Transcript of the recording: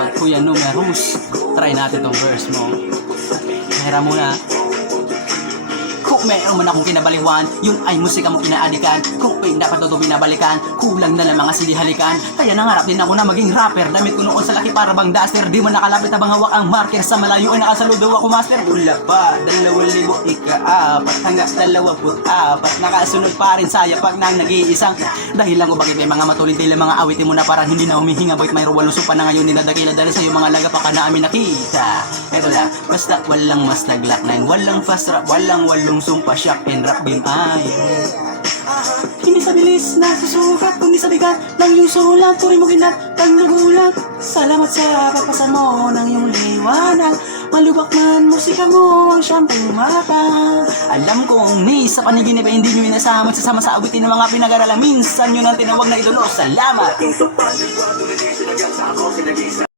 shoutout Kuya Numerous. Try natin tong verse mo. Mahira muna. Kung meron man akong kinabaliwan, yun ay musika mo kinaadikan. Kung may dapat ito binabalikan, kulang na lang mga sindihalikan. Kaya nangarap din ako na maging rapper. Damit ko noon sa laki para bang duster. Di mo nakalapit habang hawak ang marker. Sa malayo ay nakasaludo ako master. Ula pa, 2,000 ika-4 hanggang 24. Nakasunod pa rin saya pag nang nag-iisang. Dahil lang ko bakit may mga matulintili mga awitin mo na parang hindi na humihinga. Bakit mayroon walong supa na ngayon ninadakila dahil sa'yo mga laga pa ka na amin nakita. Eto lang, basta walang mas naglak nine. Walang fast rap, walang walong sumpa, shock and rap game ay hindi sa bilis na susukat, kundi sa bigat ng iyong sulat. Puri mo ginat pag nagulat. Salamat sa pagpasa mo ng iyong liwanag. Malubak man, musika mo ang siyang pumatang. Alam kong ni sa paniginip ay hindi nyo inasahan. Magsasama sa awitin ng mga pinag-aralan. Minsan yun ang tinawag na idolo. Salamat.